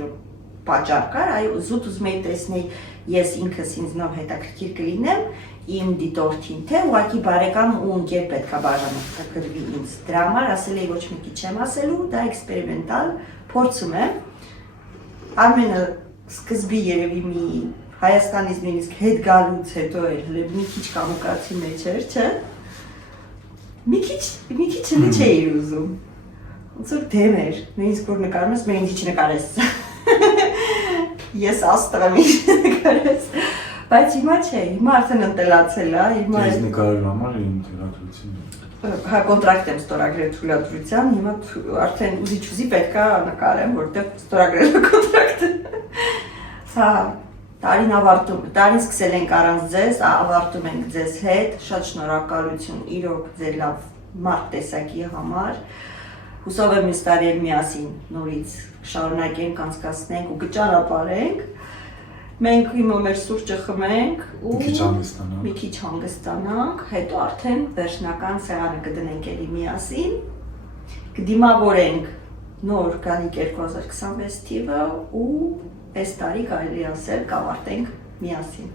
պատճառ կար, այ զուտ ուզում էի տեսնել ես ինքս ինձնով հետաքրքիր կլինեմ իմ դիտորդին, թե ուղղակի բարեկամ ու ընկեր պետք է բաժանորդագրվի ինձ։ Դրա համար ասել էի ոչ մեկի չեմ ասելու, դա էքսպերիմենտալ փորձում եմ։ Արմենը սկզբի երևի մի Հայաստանից նույնիսկ հետ գալուց հետո էլ մի քիչ կամուկացի մեջ էր, չէ։ Մի քիչ չէի ուզում։ Ոնց որ դեմ էր, նույնիսկ որ նկարում ես, մենք ինչ նկարես։ Ես աստղ եմ նկարես։ Բայց հիմա չէ, հիմա արդեն ընտելացել է, հիմա Ես նկարելու համար իմ թերակրություն։ հա կոնտրակտ եմ ստորագրել թույլատրության, հիմա արդեն ուզի պետք է նկարեմ, որտեղ ստորագրել եմ կոնտրակտը։ Հա, տարին սկսել ենք առանց ձեզ, ավարտում ենք ձեզ հետ, շատ շնորհակալություն իրոք ձեր լավ մարդ տեսակի համար։ Հուսով եմ այս տարի միասին նորից շարունակենք, անցկացնենք ու կճանապարհենք։ Մենք հիմա մեր սուրճը խմենք ու մի քիչ հանգստանանք, հետո արդեն վերջնական սեղանը կդնենք էլի միասին, կդիմավորենք նոր գալիք 2026 թիվը ու այս տարի կարելի ասել կավարտենք միասին։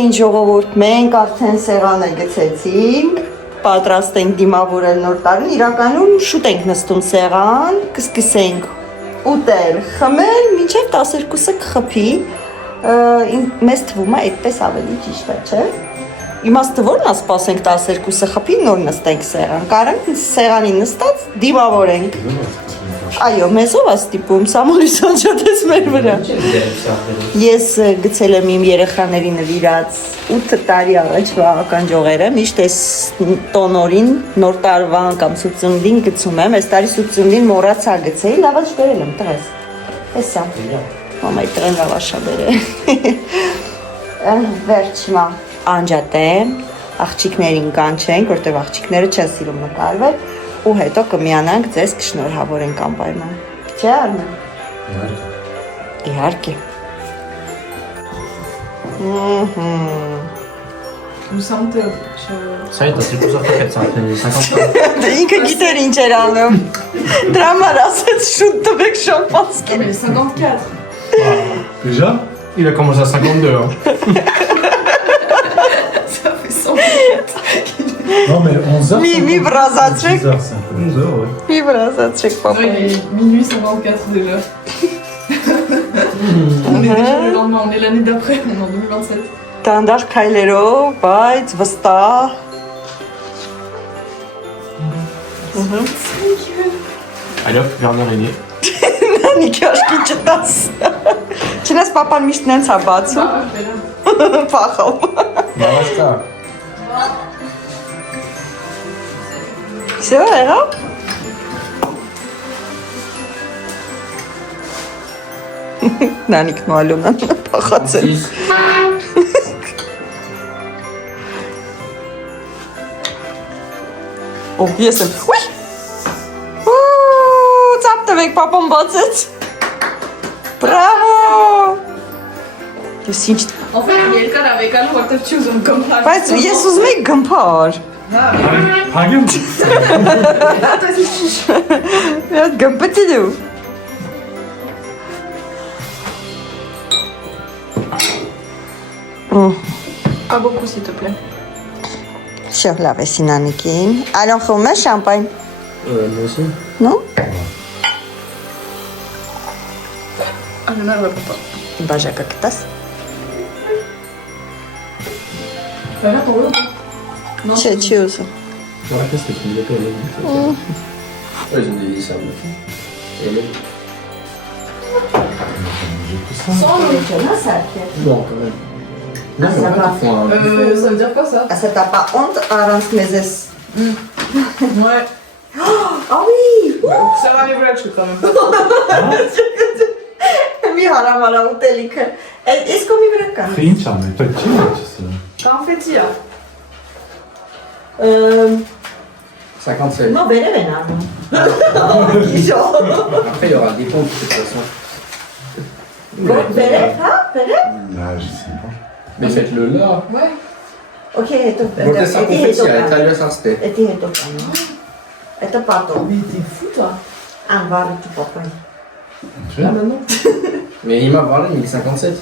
Ինչ ժողովուրդ, մենք արդեն սեղանը գցեցինք, պատրաստ ենք դիմավորել նոր տարին, իրականում շուտ ենք նստում սեղան, կսկսենք ուտել, խմել, մինչև 12-ը կխփի, մեզ թվում է այդպես ավելի ճիշտ է, չէ՞։ Իմաստը որն է սպասենք 12-ը խփի, նոր նստենք սեղան, կարանք սեղանի նստած դիմավորենք։ Այո, մեզով է ստիպում, Սամորիս անջատես մեր վրա։ Ես գցել եմ իմ երեխաների նվիրած 8 տարի առաջվա ականջողերը, միշտ այս տոնորին, նոր տարվան կամ սուրճունդին գցում եմ, այս տարի սուրճունդին մոռացա գցեի, լավաշ բերել եմ, տղես։ Էսա։ Մամայի տղեն լավաշա բերել։ Վերջմա անջատեմ, աղջիկներին կանչենք, որտեղ աղջիկները չեն սիրում նկարվել։ Ու հետո կմիանանք ձեզ կշնորհավորենք անպայման։ Չէ՞ Արմեն։ Իհարկե։ Ուսանտը Ça y est, c'est pour ça que ça fait 50 ans. Ինքը գիտեր ինչ էր անում։ Դրա համար ասեց շուտ տվեք շամպանսկի։ 54. Déjà? Il a commencé à 52 ans. Ça fait 100. Non, mais 11h. Mi brasacek. 10h, c'est un peu 11h, ouais. Mi brasacek, papa. Ouais, il est minuit 54 déjà. On est déjà le lendemain, on est l'année d'après, on est en 2027. Տանդար քայլերով, բայց վստահ։ Allez hop, vers l'araignée. Նանիքի աշկի չտաս։ Չնես պապան միշտ նենց է բացում։ Փախով։ Մամաշկա։ Всё, եղավ։ Նանիքն ու Ալոնան փախացել։ Օ, ես եմ։ Ուй։ Ծապ տվեք, պապան բացեց։ Բրավո։ Ես ինչ։ En fait, երկար ավեկալու որտեղ չի ուզում գմփար։ Բայց ես ուզում եի գմփար։ Pagam. Я гампатилю. Pas beaucoup, s'il te plaît. Всё, լավ է Սինանիկին։ Ալոն խմում է շամպայն։ Moi aussi. Non? Ալոնը պապա։ Բաժակը կտաս։ Վերա տորը։ Չէ, չի ուզում։ Voilà, qu'est-ce que tu me dis? Ils ont dit ça. Et les... Սոնը սարքե։ Bon, quand même. Non, mais en fait, ils font un... Ça veut dire quoi ça? Ասա տա pas honte առանց մեզես։ Ouais. Ah oui! Ça va aller врачу quand même. Մի հարամարա ուտելիքը։ Էս կոմի վրա կան։ Ինչ անում, դա չի աչսը։ Конфетти. 57. Նո վերև են անում։ Իշո։ Après, il y aura des pompes, de toute façon. Վերև, հա, վերև։ Là, je sais pas. Mais faites-le là. Ouais. Okay, հետո Вот это конфетти, а это алё сарсте. Էդի հետո կան։ Это потом. Mais t'es fou toi. Անվարը դու պապայ։ Ah bah non. Mais il m'a parlé, il dit 57.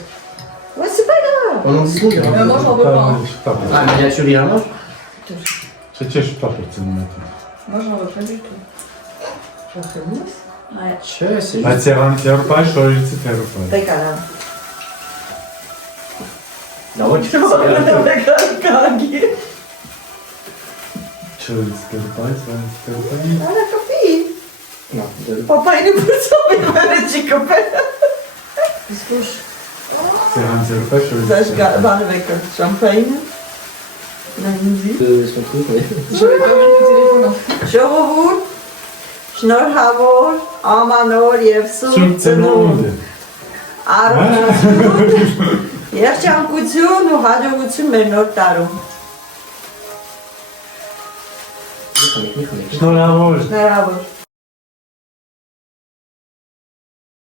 Ouais, c'est pas grave. Pendant 10 secondes, il y aura... Moi j'en veux pas. Hein. Ah, miniature, il y a un mange? Je suis pas pour te mettre. Moi j'en veux pas du tout. Ouais. Che, c'est Բայց juste... երան պայ շորիցի թերոպայ։ Տեկարա։ Non, ok, c'est grave. Կագի։ Շորիցի թերոպայ, թերոպայ։ Արա կապի։ Non, de- Պապայինը բրծով է վերը չի կպել։ Իսկուշ։ Սերան թերոպայ Դաշ շորիցի։ բանը վեկը շամպայինը։ Նայնզի։ son truc, mais... J'avais pas mis le téléphone en fait. Ժողովուրդ, շնորհավոր, ամանոր եւ Սուրբ սուրբ ծնունդ։ ծնունդ։ Առողջություն, երջանկություն ու հաջողություն մեր նոր տարում։ Micro, micro, micro. Շնորհավոր։ Հնարավոր։